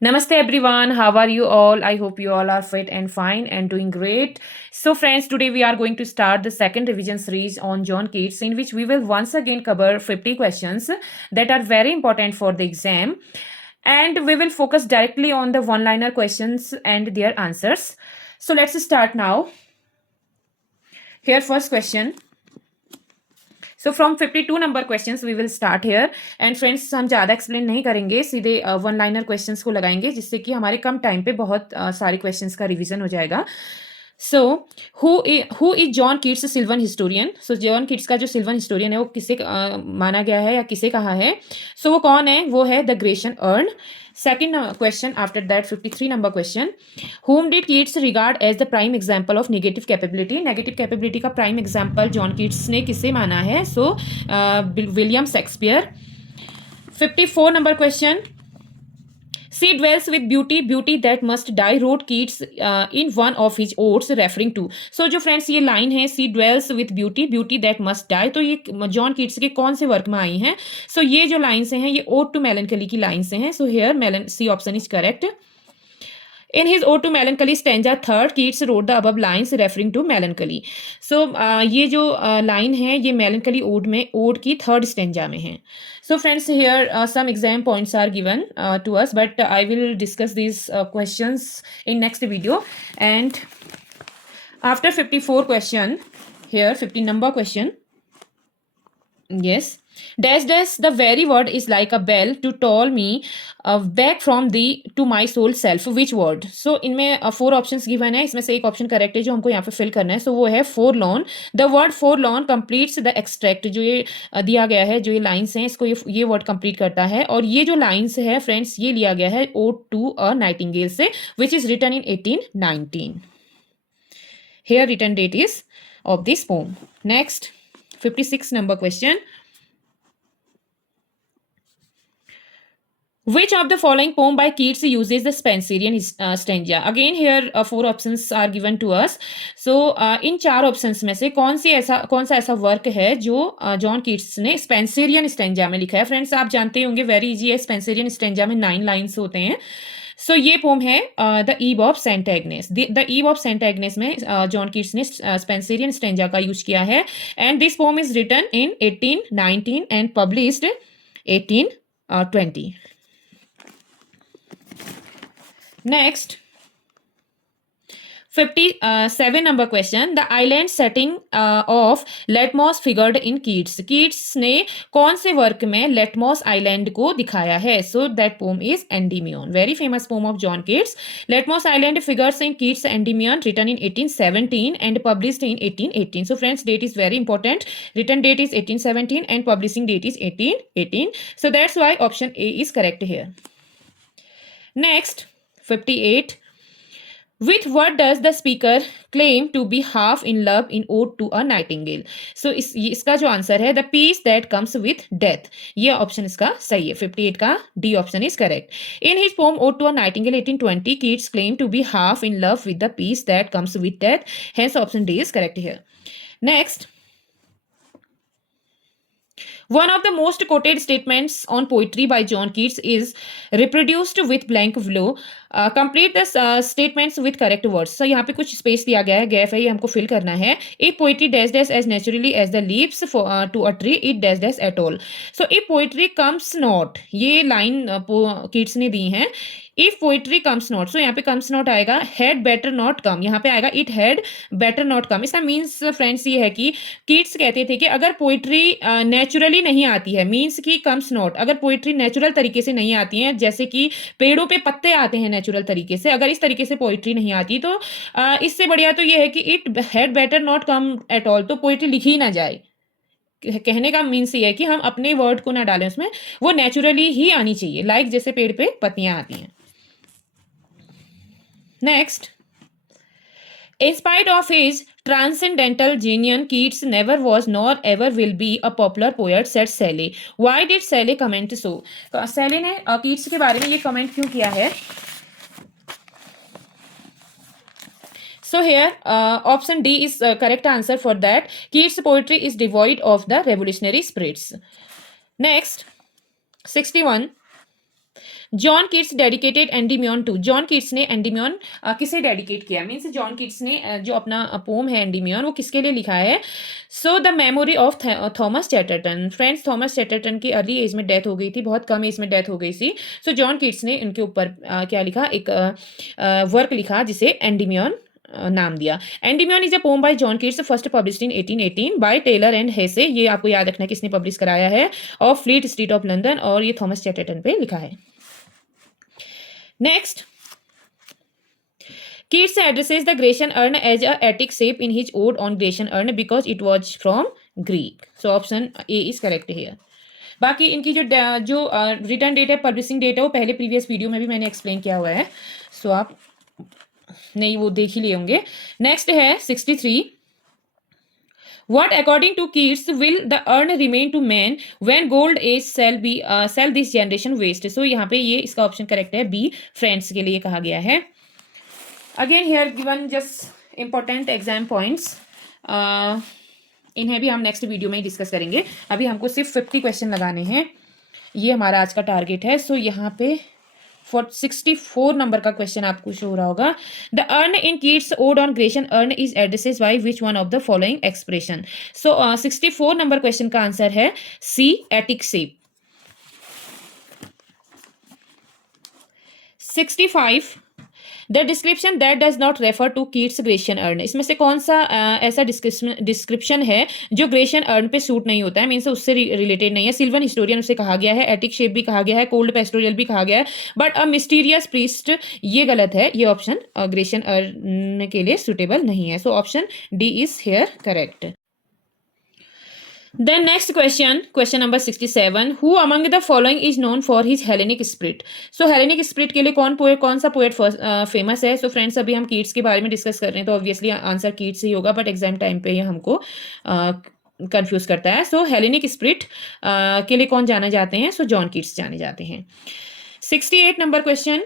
Namaste everyone, how are you all? I hope you all are fit and fine and doing great. So friends, today we are going to start the second revision series on John Keats, in which we will once again cover 50 questions that are very important for the exam, and we will focus directly on the one-liner questions and their answers. So let's start now. Here first question. So from 52 number questions we will start here and friends हम ज़्यादा explain नहीं करेंगे, सीधे one liner questions को लगाएंगे, जिससे कि हमारे कम टाइम पे बहुत सारे क्वेश्चंस का रिवीजन हो जाएगा. So who is John Keats sylvan historian. So John Keats का जो सिल्वन हिस्टोरियन है वो किसे माना गया है या किसे कहा है. सो वो कौन है? वो है the Grecian earn. Second question after that, 53 number question. Whom did Keats regard as the prime example of negative capability? Negative capability का prime example जॉन कीट्स ने किसे माना है? So William Shakespeare. 54 number question. She dwells with beauty, beauty that must die, wrote Keats in one of his odes referring to. So जो friends ये line है, she dwells with beauty, beauty that must die, तो ये John Keats के कौन से work में आई हैं? सो ये जो लाइन्स हैं ये ओड टू मेलनकली की लाइन्स हैं. So here C option is correct. In his Ode to Melancholy stanza third, Keats wrote the above lines referring to melancholy. So ये जो line है ये melancholy ode में ode की third stanza में है. So friends, here some exam points are given to us, but I will discuss these questions in next video. And after 54 question, here 50 number question. Yes. Dash dash the very word is like a bell to toll me back from the to my soul self. Which word? So इनमें four options given है, इसमें से एक option correct है जो हमको यहाँ पे फिल करना है. सो वो है forlorn. The word forlorn completes the extract. जो ये दिया गया है, जो ये लाइन्स हैं, इसको ये वर्ड कंप्लीट करता है. और ये जो लाइन्स है फ्रेंड्स, ये लिया गया है ओड टू अ नाइटिंगेल से, which is written in 1819. Here written date is of this poem. Next, 56 number question. Which of the following poem by Keats uses the Spenserian stanza? Again here four options are given to us. So इन चार options में से कौन सा ऐसा work है जो John Keats ने Spenserian stanza में लिखा है? फ्रेंड्स आप जानते होंगे, वेरी इजी है. स्पेंसेरियन स्टेंजा में 9 लाइन्स होते हैं. सो ये पोम है the Eve of Saint Agnes. The Eve of Saint Agnes में जॉन कीट्स ने स्पेंसेरियन स्टेंजा का यूज किया है. And this poem is written in 1819 and published 1820. Next, 57 number question. The island setting of Latmos figured in Keats. Keats ने कौन से work में लेटमॉस island को दिखाया है? So that poem is Endymion. Very famous poem of John Keats. Latmos island figures in Keats' Endymion, written in 1817 and published in 1818. So friends, date is very important. Written date is 1817 and publishing date is 1818. So that's why option A is correct here. Next, 58. With what does the speaker claim to be half in love in Ode to a Nightingale? So इसका जो answer है, the peace that comes with death. ये option इसका सही है. 58 का D option is correct. In his poem Ode to a Nightingale 1820, Keats claimed to be half in love with the peace that comes with death. Hence option D is correct here. Next. One of the most quoted statements on poetry by John Keats is reproduced with blank below. Complete the statements with correct words. So यहाँ पे कुछ space दिया गया है, gap है, ये हमको fill करना है. If poetry dash dash as naturally as the leaves to a tree, it dash dash at all. So if poetry comes not, ये लाइन कीट्स ने दी है. इफ पोइट्री कम्स नॉट, सो यहाँ पे कम्स नॉट आएगा, had better not come, यहाँ पे आएगा it had better not come. इसका मीन्स फ्रेंड्स ये है कि कीट्स कहते थे कि अगर पोइट्री नेचुरली नहीं आती है, मीन्स कि कम्स नॉट, अगर पोइट्री नेचुरल तरीके से नहीं आती है, जैसे कि पेड़ों पे पत्ते आते हैं नेचुरल तरीके से, अगर इस तरीके से पोइट्री नहीं आती तो इससे बढ़िया तो ये है कि it had better not come at all, तो पोइट्री लिखी ही ना जाए. कहने का मीन्स ये है कि हम अपने वर्ड को ना डालें उसमें, वो नेचुरली ही आनी चाहिए, लाइक जैसे पेड़ पे पत्तियां आती हैं. Next, in spite of his transcendental genius, Keats never was nor ever will be a popular poet, said Shelley. Why did Shelley comment so? तो Shelley ने कीट्स के बारे में ये कमेंट क्यों किया है? So here option D is correct answer for that. Keats' poetry is devoid of the revolutionary spirits. Next, 61. John Keats dedicated Endymion to, John Keats ने एंडीम्योन किसे डेडिकेट किया, मीन्स जॉन किट्स ने जो अपना pome है एंडीम्योन वो किसके लिए लिखा है। So the memory of Thomas Chatterton, friends Thomas Chatterton की अर्ली एज में डेथ हो गई थी, बहुत कम एज में डेथ हो गई थी। सो जॉन किट्स ने इनके ऊपर क्या लिखा, एक वर्क लिखा जिसे एंडीम्योन नाम दिया। Endymion is a poem by John Keats, first published in 1818 by Taylor and Hessey, ये आपको याद रखना किसने पब्लिश कराया है, of Fleet Street of London, और ये थॉमस चैटरटन पे लिखा है। Next, Keats addresses the Grecian urn as a Attic shape in his ode on Grecian urn because it was from Greek. So option A is correct here. बाकी इनकी जो return date है, publishing date है, वो पहले previous video में भी मैंने एक्सप्लेन किया हुआ है, सो आप नहीं वो देख ही लिए होंगे। नेक्स्ट है 63, What according to Keats will the urn remain to man when gold age sell this generation waste? So यहाँ पे ये इसका ऑप्शन करेक्ट है बी, फ्रेंड्स के लिए कहा गया है। Again here given just important exam points, इन्हें भी हम नेक्स्ट वीडियो में ही डिस्कस करेंगे। अभी हमको सिर्फ 50 क्वेश्चन लगाने हैं, ये हमारा आज का टारगेट है। सो यहाँ पे 64 नंबर का क्वेश्चन आपको शो हो रहा होगा। The urn in Keats ode on Grecian urn is addresses by which one of the following expression. So 64 number question का आंसर है C, attic shape. 65, the description that does not refer to Keats Grecian urn, इसमें से कौन सा ऐसा description है जो Grecian earn पे सूट नहीं होता है, मीन्स उससे रिलेटेड नहीं है। सिल्वन हिस्टोरियन उसे कहा गया है, एटिक शेप भी कहा गया है, कोल्ड पेस्टोरियल भी कहा गया है, बट अ मिस्टीरियस प्रीस्ट ये गलत है, ये ऑप्शन ग्रेशियन अर्न के लिए सुटेबल नहीं है। So option D is here correct. Then next question, question number 67. Who among the following is known for his Hellenic spirit? So Hellenic spirit के लिए कौन सा पोएट फेमस है? So फ्रेंड्स अभी हम कीट्स के बारे में डिस्कस कर रहे हैं, तो ऑब्वियसली आंसर कीट्स ही होगा, बट एग्जाम टाइम पे ये हमको कंफ्यूज करता है। सो हेलेनिक स्पिरिट के लिए कौन जाने जाते हैं? सो जॉन कीट्स जाने जाते हैं। 68 number question,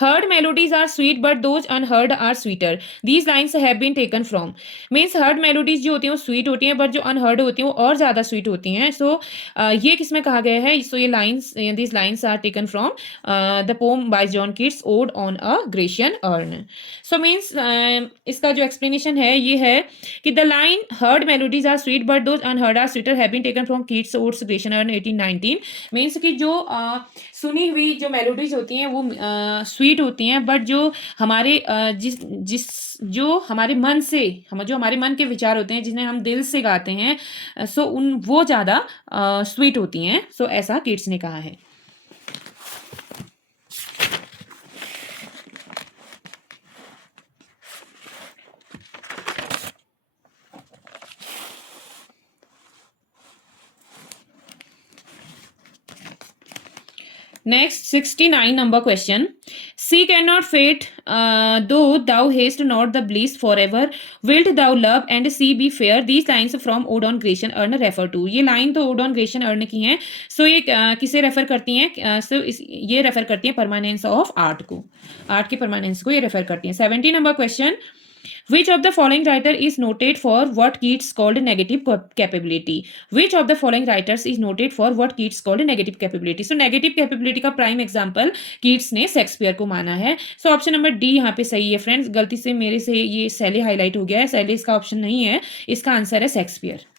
Heard melodies are sweet but those unheard are sweeter. These lines have been taken from. Means heard melodies जो होती हैं वो sweet होती हैं, but जो unheard होती हैं वो और ज़्यादा sweet होती हैं। So ये किस में कहा गया है? So ये lines, these lines are taken from the poem by John Keats, Ode on a Grecian Urn. So means इसका जो explanation है ये है कि the line heard melodies are sweet but those unheard are sweeter have been taken from Keats' Odes Grecian Urn 1819. Means कि जो सुनी हुई जो मेलोडीज होती हैं वो स्वीट होती हैं, बट जो हमारे जो हमारे मन से जो हमारे मन के विचार होते हैं जिन्हें हम दिल से गाते हैं, सो वो ज़्यादा स्वीट होती हैं। सो ऐसा कीट्स ने कहा है। Next 69 number question. Sea cannot fade though thou hast not the bliss forever. Wilt thou love and sea be fair? These lines from Ode on Grecian Urn refer to. ये line तो Ode on Grecian Urn की हैं। So ये किसे refer करती हैं? So ये refer करती हैं परमानेंस ऑफ आर्ट को, आर्ट के परमानेंस को ये रेफर करती हैं। 70 number question, Which of the following writer is noted for what Keats called negative capability? Which of the following writers is noted for what Keats called negative capability? So negative capability का prime example Keats ने Shakespeare को माना है। So option number D यहाँ पे सही है friends. गलती से मेरे से ये सैली हाईलाइट हो गया है, सैली इसका ऑप्शन नहीं है, इसका आंसर है Shakespeare.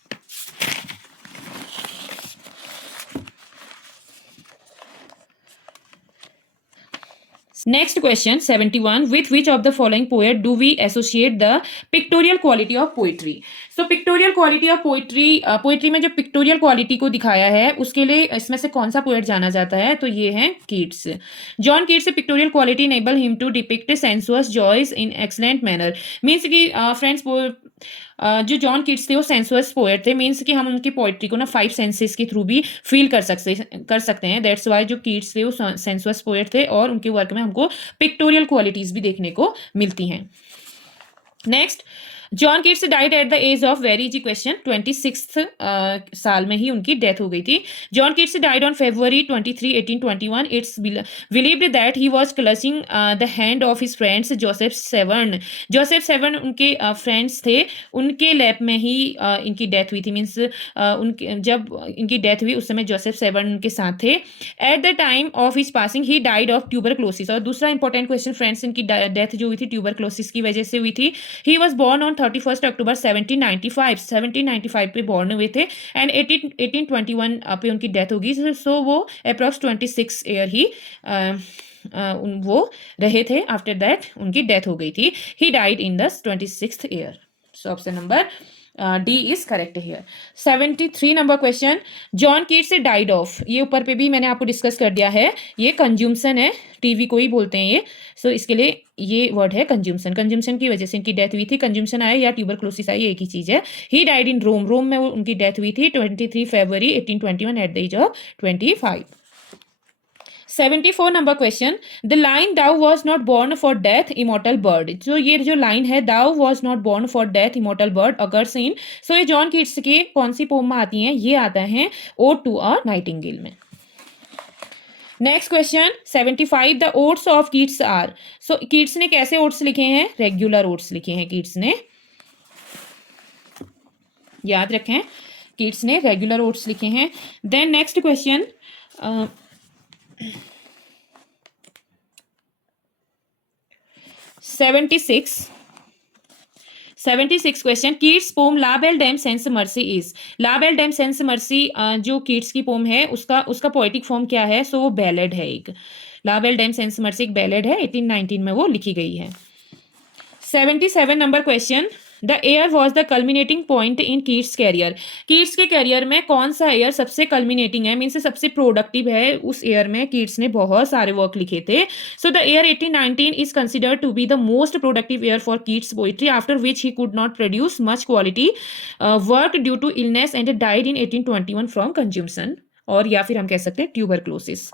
Next question 71. With which of the following poet do we associate the pictorial quality of poetry? So pictorial quality of poetry में जो pictorial quality को दिखाया है उसके लिए इसमें से कौन सा पोएट जाना जाता है? तो ये है Keats. John Keats pictorial quality enable him to depict sensuous joys in excellent manner. Means कि फ्रेंड्स जो जॉन कीट्स थे वो सेंसुअस पोएट थे, मीन्स कि हम उनकी पोइट्री को ना 5 सेंसेस के थ्रू भी फील कर सकते हैं। दैट्स वाई जो कीट्स थे वो सेंसुअस पोएट थे और उनके वर्क में हमको पिक्टोरियल क्वालिटीज भी देखने को मिलती हैं। Next, John Keats died at the age of very easy question 26th साल में ही उनकी डेथ हो गई थी. John Keats died on February 23, 1821. It's believed that he was clutching the hand of his friends Joseph Severn. Joseph Severn उनके friends थे, उनके लैप में ही इनकी डेथ हुई थी. मीन्स उनके जब इनकी डेथ हुई उस समय जोसेफ सेवन उनके साथ थे. At the time of his passing he died of tuberculosis. और दूसरा इंपॉर्टेंट क्वेश्चन फ्रेंड्स, इनकी डेथ जो हुई थी ट्यूबरक्लोसिस की वजह से हुई थी. ही वॉज बॉर्न ऑन 31 अक्टूबर 1795 पे बॉर्न हुए थे एंड 1821 पे उनकी डेथ होगी. सो वो अप्रॉक्स 26 ईयर ही वो रहे थे. आफ्टर दैट उनकी डेथ हो गई थी. He died in the 26th year. So option number D is correct here. 73 number question, John Keats died of. ये ऊपर पे भी मैंने आपको डिस्कस कर दिया है. ये कंज्यूमसन है, टीवी को ही बोलते हैं ये. सो इसके लिए ये वर्ड है कंज्यूमसन. कंज्यूमसन की वजह से इनकी डेथ हुई थी. कंज्यूमसन आए या ट्यूबरक्लोसिस आए, एक ही चीज है. ही डाइड इन रोम. रोम में उनकी डेथ हुई थी 23 February 1821 at the age of 25. 74 number question, the line thou was not born for death immortal bird. जो लाइन है thou was not born for death immortal bird occurs in. So ये John Keats के कौन सी pome में आती हैं? ये आता है ओड टू अ नाइटिंगेल में. Next question 75, the odes of Keats are. So Keats ने कैसे ओट्स लिखे हैं? रेगुलर ओट्स लिखे हैं कीट्स ने. याद रखें, कीट्स ने रेगुलर ओट्स लिखे हैं. Then next question 76 question, Keats poem La Belle Dame sans Merci is. La Belle Dame sans Merci जो कीट्स की पोम है उसका पोएटिक फॉर्म क्या है? सो वो बैलेड है. एक La Belle Dame sans Merci एक बैलेड है, 1819 में वो लिखी गई है. 77 number question, the year was the culminating point in Keats career. कीट्स के कैरियर में कौन सा एयर सबसे कल्मिनेटिंग है, मीन्स सबसे प्रोडक्टिव है? उस एयर में कीट्स ने बहुत सारे वर्क लिखे थे. So the year 1819 is considered to be the most productive year for Keats poetry, after which he could not produce much quality work due to illness and died in 1821 from consumption, और या फिर हम कह सकते हैं tuberculosis.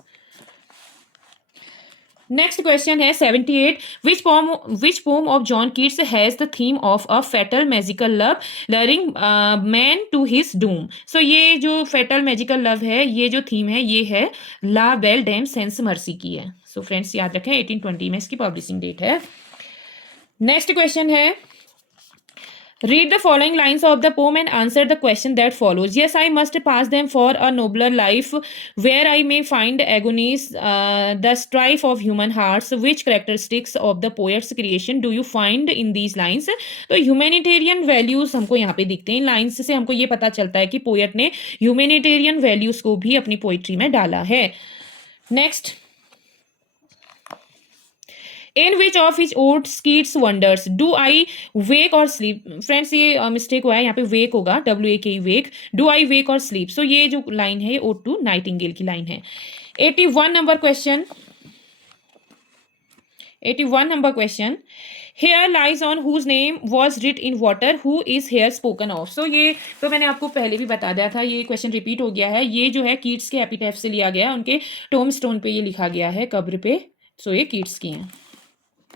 Next question है 78, which poem of John Keats has the theme of a fatal magical love luring man to his doom. So ये जो फैटल मैजिकल लव है, ये जो थीम है, ये है ला बेल डैम सेंस मर्सी की है. सो फ्रेंड्स याद रखें 1820 में इसकी पब्लिशिंग डेट है. नेक्स्ट क्वेश्चन है, read the following lines of the poem and answer the question that follows. Yes, I must pass them for a nobler life, where I may find agonies, the strife of human hearts. Which characteristics of the poet's creation do you find in these lines? तो humanitarian values हमको यहाँ पे दिखते हैं. इन lines से हमको ये पता चलता है कि पोएट ने ह्यूमैनिटेरियन वैल्यूज को भी अपनी पोइट्री में डाला है. Next, in which of his odes Keats wonders do I wake or sleep. Friends ये मिस्टेक हुआ है, यहाँ पे वेक होगा, WAK wake. Do I wake or sleep. सो ये जो लाइन है ओड टू नाइटिंगेल की लाइन है. 81 number question, 81 number question, here lies on whose name was writ in water, who is here spoken of. So ये तो मैंने आपको पहले भी बता दिया था, ये क्वेश्चन रिपीट हो गया है. ये जो है कीट्स के एपिटैफ से लिया गया है, उनके टोम स्टोन पे ये लिखा गया है, कब्र पे. सो ये कीट्स की हैं.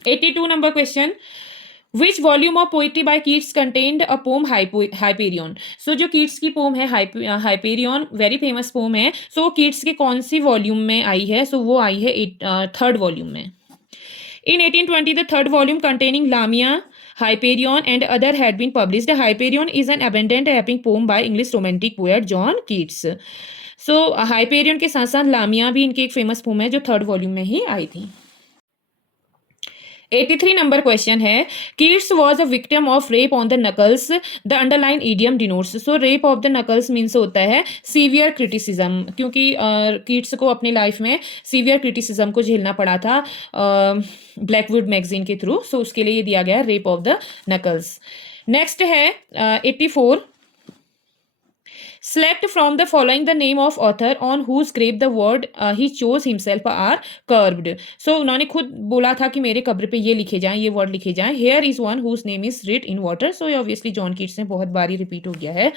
82 number question, which volume of poetry by Keats contained a poem Hyperion. So जो कीट्स की पोम है हाइपेरियन, वेरी फेमस पोम है. सो कीट्स के कौन सी वॉल्यूम में आई है? सो वो आई है 3rd वॉल्यूम में. In 1820, the 3rd volume containing Lamia, Hyperion and other had been published. Hyperion is an abundant epic poem by English romantic poet John Keats. So Hyperion के साथ साथ लामिया भी इनकी एक फेमस पोम है जो 3rd वॉल्यूम में ही आई थी. 83 नंबर क्वेश्चन है, Keats was a victim of rape on the knuckles, the underline idiom denotes. So rape of the knuckles means होता है सीवियर क्रिटिसिज्म, क्योंकि कीट्स को अपनी लाइफ में सीवियर क्रिटिसिज्म को झेलना पड़ा था ब्लैकवुड मैगजीन के थ्रू. सो उसके लिए ये दिया गया rape of the knuckles. Next है 84, select from the following the name of author on whose grave the word he chose himself are carved. So उन्होंने खुद बोला था कि मेरे कब्र पे ये लिखे जाएं, ये वर्ड लिखे जाएं. Here is one whose name is writ in water. So obviously John Keats ने बहुत बारी रिपीट हो गया है.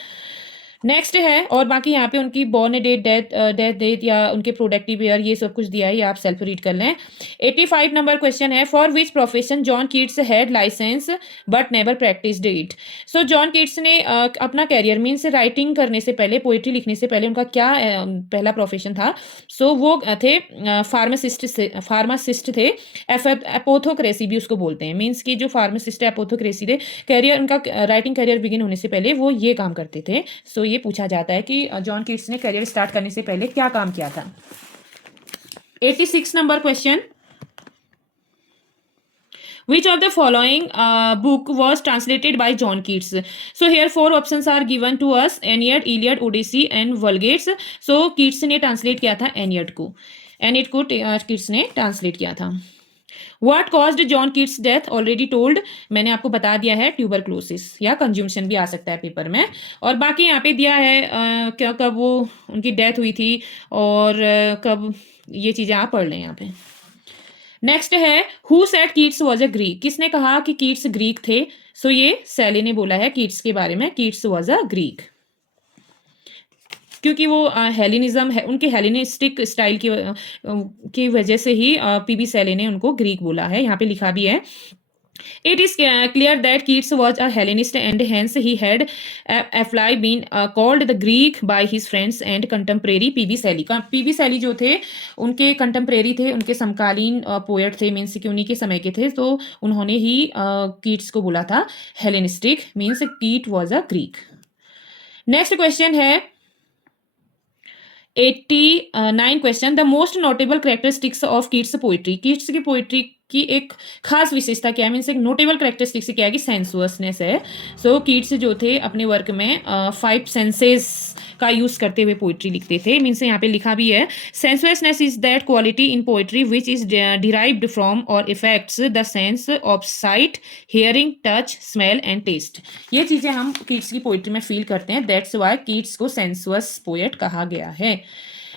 नेक्स्ट है, और बाकी यहाँ पे उनकी बॉर्न डेट, डेथ डेट या उनके प्रोडक्टिव ईयर, ये सब कुछ दिया है, ये आप सेल्फ रीड कर लें। 85 नंबर क्वेश्चन है, for which profession John Keats had license but never practised it. So John Keats ने अपना कैरियर मीन्स राइटिंग करने से पहले, पोइट्री लिखने से पहले उनका क्या पहला प्रोफेशन था। सो वो थे फार्मासिस्ट थे। एपोथोक्रेसी भी उसको बोलते हैं, मीन्स कि जो फार्मासिस्ट है, एपोथोक्रेसी थे। कैरियर उनका, राइटिंग कैरियर बिगिन होने से पहले वो ये काम करते थे। सो ये पूछा जाता है कि जॉन कीट्स ने करियर स्टार्ट करने से पहले क्या काम किया था। 86 number question, which of the following book was translated by John Keats? So here four options are given to us: Aeneid, Iliad, Odyssey and Vulgates. So Keats ने translate किया था एनियड को, एनियड को कीट्स ने translate किया था। What caused John Keats' death? Already told, मैंने आपको बता दिया है, ट्यूबरक्लोसिस या कंज्यूमशन भी आ सकता है पेपर में। और बाकी यहाँ पे दिया है क्या, कब वो उनकी डेथ हुई थी और कब, ये चीज़ें आप पढ़ लें यहाँ पे। नेक्स्ट है, who said Keats was a Greek, किसने कहा कि कीट्स ग्रीक थे। सो ये सेली ने बोला है कीट्स के बारे में, कीट्स वॉज अ ग्रीक, क्योंकि वो हेलिनिज्म है, उनके हेलिनिस्टिक स्टाइल की वजह से ही पीबी सेली ने उनको ग्रीक बोला है, यहाँ पे लिखा भी है। It is clear that Keats was a Hellenist and hence he had aptly been called the Greek by his friends and contemporary P.B. Shelley। P.B. Shelley जो थे उनके कंटेम्प्रेरी थे, उनके समकालीन पोएट थे, मीन्स कि उन्हीं के समय के थे, तो उन्होंने ही कीट्स को बोला था हेलेनिस्टिक, मीन्स कीट was a Greek. Next question है 89 question, the most notable characteristics of Keats poetry, Keats की पोइट्री की एक खास विशेषता क्या है, मीन्स एक नोटेबल कैरेक्टरिस्टिक्स क्या है कि सेंसुअसनेस है। सो कीट्स जो थे अपने वर्क में 5 सेंसेस का यूज करते हुए पोइट्री लिखते थे, मीन्स यहाँ पे लिखा भी है, sensuousness is that quality in poetry which is derived from or effects the sense of sight, hearing, touch, smell and taste. ये चीजें हम कीट्स की पोइट्री में फील करते हैं, दैट्स वाई कीट्स को सेंसुअस पोएट कहा गया है।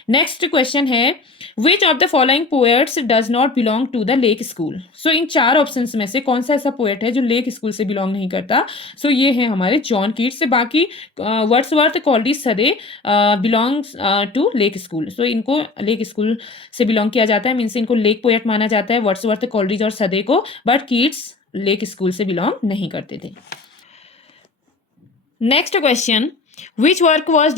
नेक्स्ट क्वेश्चन है, which of the following poets does not belong to the Lake School. So इन 4 ऑप्शंस में से कौन सा ऐसा पोएट है जो लेक स्कूल से बिलोंग नहीं करता। सो ये है हमारे जॉन कीट्स। बाकी Wordsworth, Coleridge, Southey belongs to Lake School. So इनको लेक स्कूल से बिलोंग किया जाता है, मीन्स इनको लेक पोएट माना जाता है, वर्ड्सवर्थ, कॉलरिज और सदे को, बट कीट्स लेक स्कूल से बिलोंग नहीं करते थे। Next question, which work was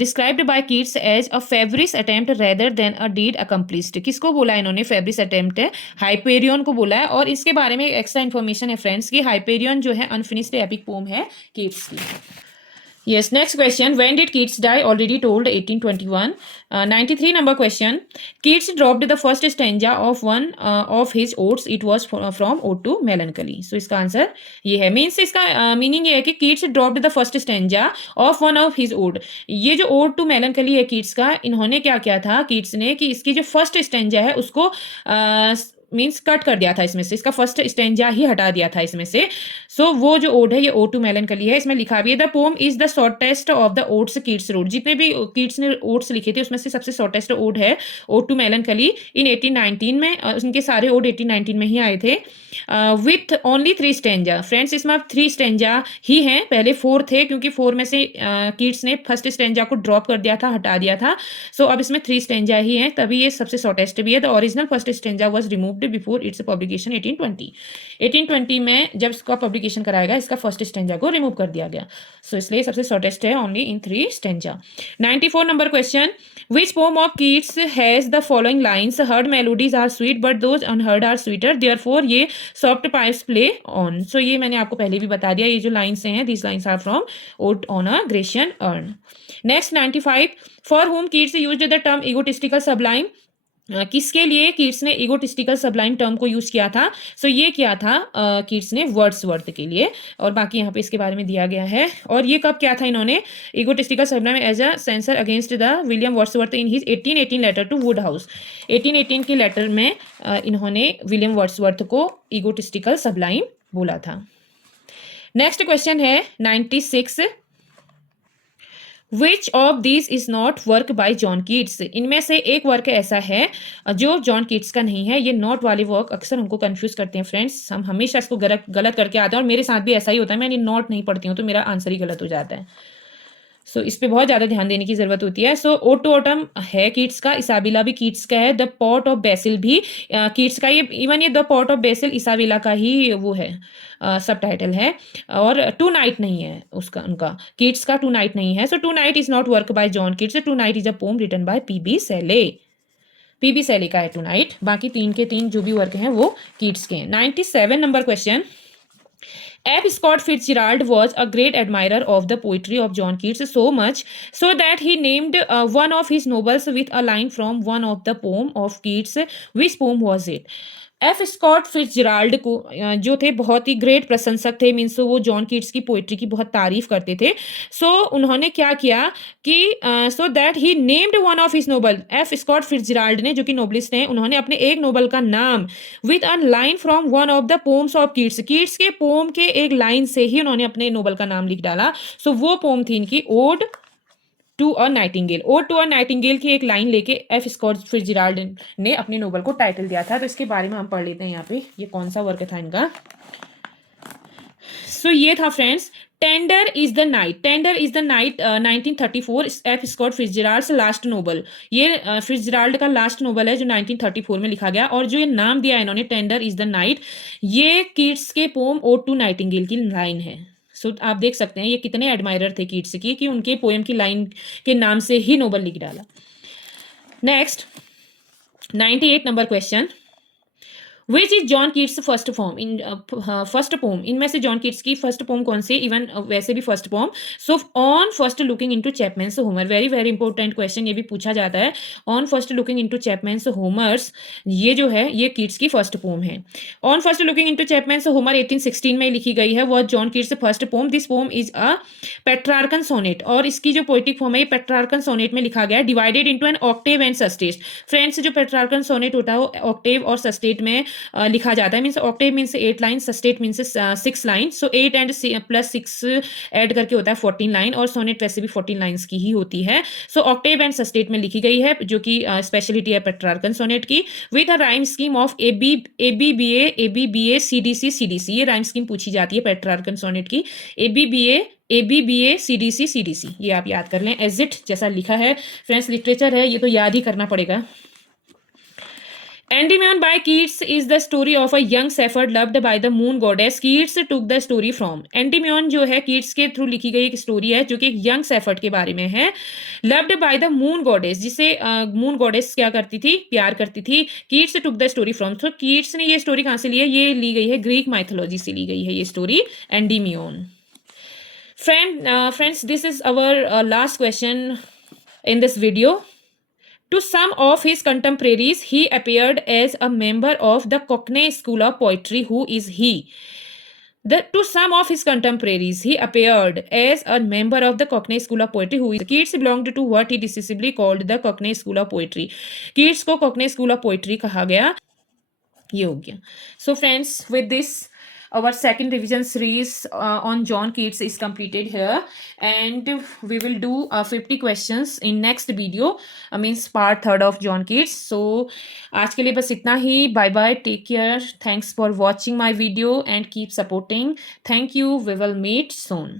described by Keats as a Fabris attempt rather than a deed accomplished। किसको बोला है इन्होंने Fabris attempt है, हाइपेरियन को बोला है। और इसके बारे में एक्स्ट्रा इन्फॉर्मेशन है फ्रेंड्स कि हाइपेरियन जो है अनफिनिश्ड एपिक पोम है कीट्स की। Yes, next question. When did Keats die? Already told, 1821. 93 number question. Keats dropped the first stanza of one of his odes. It was from Ode to Melancholy. So इसका answer ये है, means इसका meaning ये है कि Keats dropped the first stanza of one of his ode। ये जो Ode to Melancholy है Keats का, इन्होंने क्या किया था Keats ने कि इसकी जो फर्स्ट स्टेंजा है उसको मीन्स कट कर दिया था इसमें से, इसका फर्स्ट स्टेंजा ही हटा दिया था इसमें से। सो वो जो ओड है ये ओड टू मेलनकली है, इसमें लिखा भी है, the pome is the shortest of the odds Keats road. जितने भी कीट्स ने ओड्स लिखे थे उसमें से सबसे शॉर्टेस्ट ओड है ओड टू मेलनकली इन 1819 में। उनके सारे ओड 1819 में ही आए थे विथ ओनली 3 स्टेंजा। फ्रेंड्स इसमें अब 3 स्टेंजा ही हैं, पहले 4 थे क्योंकि 4 में से कीट्स ने फर्स्ट स्टेंजा को ड्रॉप कर दिया था, हटा दिया था। सो अब इसमें 3 स्टेंजा ही हैं, तभी ये सबसे शॉर्टेस्ट भी है। The original first stanza was removed before it's publication 1820। 1820 में जब इसका पब्लिकेशन कराएगा इसका फर्स्ट स्टेंजा को रिमूव कर दिया गया। सो इसलिए सबसे शॉर्टेस्ट है only in 3 stanza. 94 number question, which poem of Keats has the following lines, heard melodies are sweet but those unheard are sweeter, therefore ye soft pipes play on. So ये मैंने आपको पहले भी बता दिया, ये जो लाइन्स हैं these lines are from Ode on a Grecian Urn. Next 95, for whom Keats used the term egotistical sublime. किसके लिए कीट्स ने इगोटिस्टिकल सबलाइम टर्म को यूज किया था। सो ये किया था कीट्स ने वर्ड्सवर्थ के लिए, और बाकी यहाँ पे इसके बारे में दिया गया है। और ये कब किया था इन्होंने egotistical sublime as a censure against the William Wordsworth in his 1818 letter to Woodhouse. 1818 के लेटर में इन्होंने विलियम वर्ड्सवर्थ को इगोटिस्टिकल सबलाइम बोला था। नेक्स्ट क्वेश्चन है 96, which of this is not work by John Keats. इनमें से एक वर्क ऐसा है जो जॉन कीट्स का नहीं है। ये नॉट वाले वर्क अक्सर हमको कंफ्यूज करते हैं फ्रेंड्स, हम हमेशा इसको गलत करके आते हैं, और मेरे साथ भी ऐसा ही होता है, मैं नॉट नहीं पढ़ती हूँ तो मेरा आंसर ही गलत हो जाता है। सो इस पे बहुत ज़्यादा ध्यान देने की ज़रूरत होती है। सो ओटो ऑटम है कीट्स का, इसाबेला भी कीट्स का है, द पॉट ऑफ बेसिल भी कीट्स का, ये इवन ये the pot of BECIL Isabella का ही वो है, सब टाइटल है। और टू नाइट नहीं है उसका, उनका कीट्स का टू नाइट नहीं है। So to night is not work by John Keats, to night is a poem written by P B Shelley. P B Shelley का है टू नाइट, बाकी तीन के तीन जो भी वर्क हैं वो कीट्स के हैं। 97 number question. F. Scott Fitzgerald was a great admirer of the poetry of John Keats, so much so that he named one of his novels with a line from one of the poem of Keats. Which poem was it? F Scott Fitzgerald को जो थे बहुत ही great प्रशंसक थे, means वो John Keats की poetry की बहुत तारीफ करते थे। सो उन्होंने क्या किया कि so that he named one of his novel, F Scott Fitzgerald ने, जो कि नोबलिस्ट हैं, उन्होंने अपने एक नोबल का नाम with a line from one of the poems of Keats, Keats के पोम के एक लाइन से ही उन्होंने अपने नोबल का नाम लिख डाला। सो वो पोम थी इनकी Ode to a Nightingale. Ode to a Nightingale की एक लाइन लेके एफ स्कॉट फिट्जराल्ड ने अपने नोबल को टाइटल दिया था। तो इसके बारे में हम पढ़ लेते हैं यहाँ पे, ये कौन सा वर्क था इनका। सो ये था friends, tender is the night. Tender is the night 1934 F Scott Fitzgerald's last novel. ये फिट्जराल्ड का लास्ट नोबल है जो 1934 में लिखा गया, और जो ये नाम दिया इन्होंने टेंडर इज द नाइट, ये कीट्स के पोम ओड टू नाइटिंगेल की लाइन है। सो आप देख सकते हैं ये कितने एडमायरर थे कीट्स की कि उनके पोएम की लाइन के नाम से ही नोबल लिख डाला। Next 98 number question. Which is John Keats first form in first poem, इनमें से जॉन कीट्स की फर्स्ट पोम कौन सी, इवन वैसे भी first poem. So on first looking into Chapman's Homer, very very important question, ये भी पूछा जाता है। On first looking into Chapman's Homer's, ये जो है ये कीट्स की फर्स्ट पोम है। On first looking into Chapman's Homer 1816 में लिखी गई है, वह John Keats first poem. This poem is a Petrarchan sonnet, और इसकी जो पोइटिक फॉर्म है ये पेट्रार्कन सोनेट में लिखा गया है, divided into an octave and sestet. Friends जो पेट्रार्कन सोनेट होता है वो ऑक्टेव और सस्टेट में लिखा जाता है। Means octave means 8 line, sestet means 6 line. So 8 and plus 6 add करके होता है 14 लाइन, और सोनेट वैसे भी 14 लाइन्स की ही होती है। सो ऑक्टेव एंड सस्टेट में लिखी गई है, जो कि स्पेशलिटी है पेट्रार्कन सोनेट की, with a rhyme scheme of A B B A C D C. ये राइम स्कीम पूछी जाती है पेट्रार्कन सोनेट की, A B A C D C, ये आप याद कर लें एज इट जैसा लिखा है। फ्रेंड्स लिटरेचर है ये तो याद ही करना पड़ेगा। Endymion by Keats is the story of a young shepherd loved by the moon goddess. Keats took the story from Endymion, जो है Keats के थ्रू लिखी गई एक स्टोरी है जो कि एक यंग शेफर्ड के बारे में है, loved by the moon goddess, जिसे मून गॉडेस क्या करती थी, प्यार करती थी। Keats took the story from, तो Keats ने ये स्टोरी कहाँ से ली है, ये ली गई है ग्रीक माइथोलॉजी से ली गई है ये story, Endymion. Friends, this is our last question in this video. To some of his contemporaries, he appeared as a member of the Cockney School of Poetry. Who is he? To some of his contemporaries, he appeared as a member of the Cockney School of Poetry. Who is Keats belonged to what he decisively called the Cockney School of Poetry. Keats को Cockney School of Poetry कहा गया, ये हो गया। So friends, with this our second revision series on John Keats is completed here, and we will do 50 questions in next video, means part third of John Keats. So आज के लिए बस इतना ही, bye bye, take care, thanks for watching my video and keep supporting, thank you, we will meet soon.